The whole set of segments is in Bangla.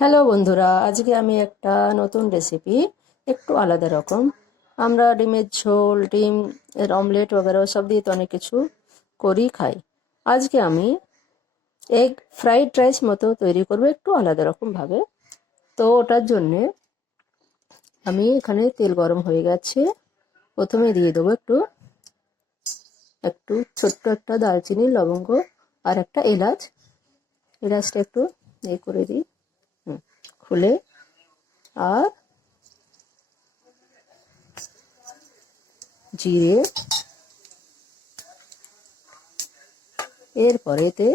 হ্যালো বন্ধুরা, আজকে আমি একটা নতুন রেসিপি একটু আলাদা রকম। আমরা ডিমের ঝোল, ডিম এর অমলেট वगैरह সব দিয়ে তো অনেক কিছু করি খাই। আজকে আমি এগ ফ্রাইড রাইস মতো তৈরি করব একটু আলাদা রকম ভাবে। তো ওটার জন্যে আমি এখানে তেল গরম হয়ে গেছে। প্রথমে দিয়ে দেবো একটু একটু ছোট্ট একটা দারচিনি, লবঙ্গ আর একটা এলাচ। এলাচটা একটু করে দিই, খুলে। আর জিরে, এরপরেতে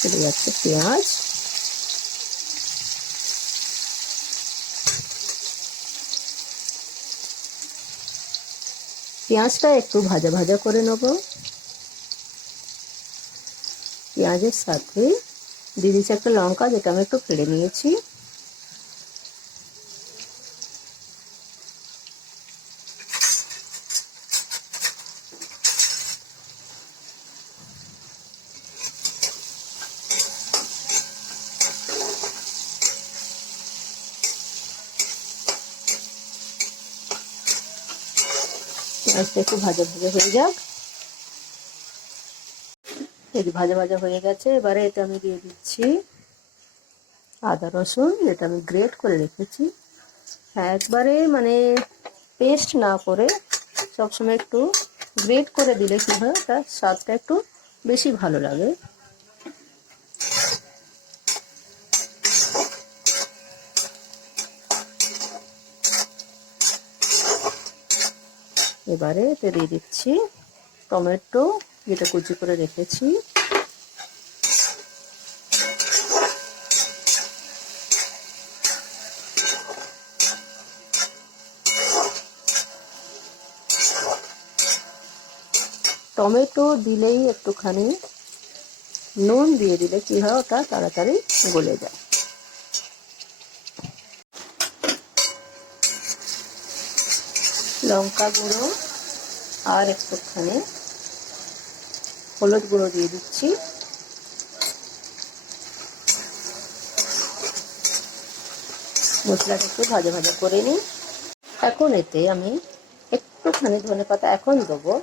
চলে যাচ্ছে পেঁয়াজ, পেঁয়াজটা একটু ভাজা ভাজা করে নেব। পেঁয়াজের সাথে দিয়ে দিচ্ছি একটা লঙ্কা, যেটা আমি একটু ফেলে নিয়েছি। পেঁয়াজটা একটু ভাজা ভাজা হয়ে যাক। এই ভাজা ভাজা হয়ে গেছে, এবারে এটা আমি দিয়ে দিচ্ছি আদা রসুন, যেটা আমি গ্রেট করে রেখেছি। হ্যাঁ, একবারে মানে পেস্ট না করে সবসময় একটু গ্রেট করে দিলে কি হয়, তার স্বাদটা একটু বেশি ভালো লাগে। এবারে এতে দিয়ে দিচ্ছি টমেটো, যেটা কুচি করে রেখেছি। টমেটো দিলেই একটুখানি নুন দিয়ে দিলে কি হয়, ওটা তাড়াতাড়ি গলে যায়। লঙ্কা গুঁড়ো আর একটুখানি হলুদ গুঁড়ো দিয়ে দিচ্ছি। মশলাটা একটু ভাজা ভাজা করে নিই। এখন এতে আমি একটুখানি ধনেপাতা এখন দেবো।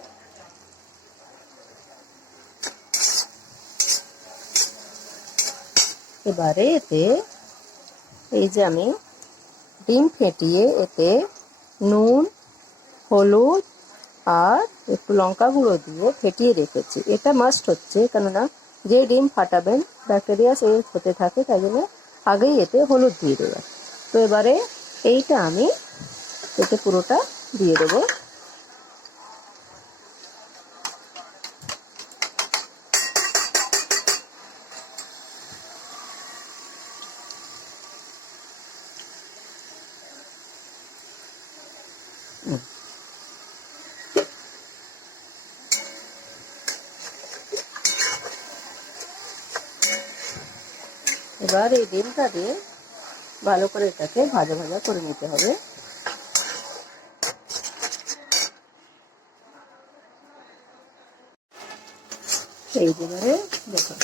এবারে এতে এই যে আমি ডিম ফেটিয়ে এতে নুন, হলুদ আর একটু লঙ্কা গুঁড়ো দিয়ে ফেটিয়ে রেখেছি। এটা মাস্ট হচ্ছে, কেননা যে ডিম ফাটাবেন ব্যাকটেরিয়া সে হতে থাকে, তাই জন্য আগেই এতে হলুদ দিয়ে দেবেন। তো এবারে এইটা আমি এতে পুরোটা দিয়ে দেবো। এবার এই ডিমটা দিয়ে ভালো করে এটাকে ভাজা ভাজা করে নিতে হবে। এই এবারে দেখো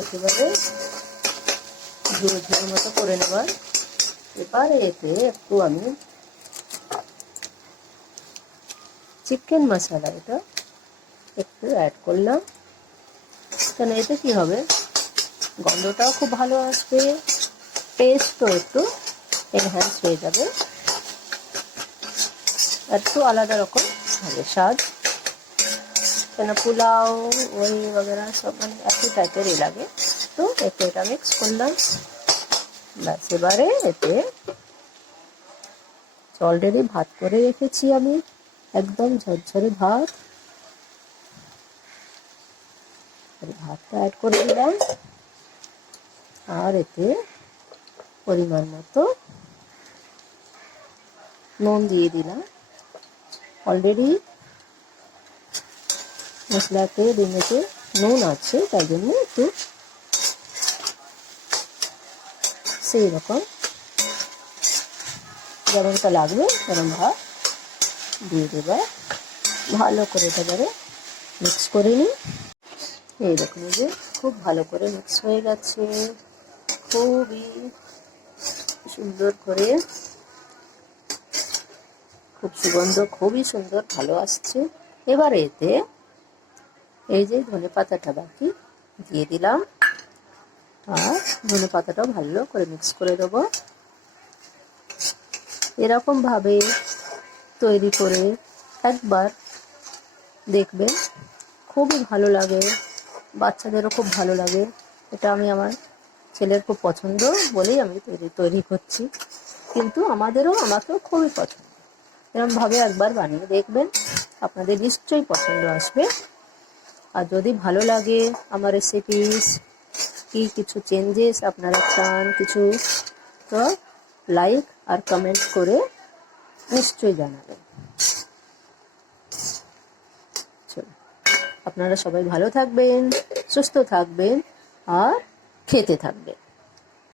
একেবারে ঝুড়ো ঝুড়োর মতো করে নেবার। এবারে এতে একটু আমি চিকেন মশলা এটা একটু অ্যাড করলাম, কেন এতে কি হবে, গন্ধটাও খুব ভালো আসবে, টেস্টও একটু এনহ্যান্স হয়ে যাবে, একটু আলাদা রকম হবে স্বাদ। কেন পোলাও ওই वगैरह সব মানে একই টাইপেরই লাগে। তো একটু এটা মিক্স করলাম। ব্যাস, এবারে এতে অলরেডি ভাত করে রেখেছি আমি, একদম ঝরঝরে ভাত। ভাতটা অ্যাড করে দিলাম, আর এতে পরিমাণ মতো নুন দিয়ে দিলাম। অলরেডি মশলাতে ডিমেতে নুন আছে, তাই জন্য একটু সেই রকম যেমনটা লাগবে সেরকম ভাত দিয়ে দেবা। ভালো করে একেবারে মিক্স করে নিই। এই রকম যে খুব ভালো করে মিক্স হয়ে গেছে, খুবই সুন্দর করে, খুব সুগন্ধ খুবই সুন্দর ভালো আসছে। এবারে এতে এই যে ধনে পাতাটা বাকি দিয়ে দিলাম, আর ধনে পাতাটাও ভালো করে মিক্স করে দেবো। এরকম ভাবে তৈরি করে একবার দেখবেন, খুবই ভালো লাগে, বাচ্চাদেরও খুব ভালো লাগে। এটা আমি আমার ছেলের খুব পছন্দ বলেই আমি তৈরি করছি, কিন্তু আমাকেও খুবই পছন্দ। এরকমভাবে একবার বানিয়ে দেখবেন, আপনাদের নিশ্চয়ই পছন্দ আসবে। আর যদি ভালো লাগে আমার রেসিপিস, কি কিছু চেঞ্জেস আপনারা চান কিছু, তো লাইক আর কমেন্ট করে নিশ্চয়ই জানাবেন। আপনারা সবাই ভালো থাকবেন, সুস্থ থাকবেন আর খেতে থাকবেন।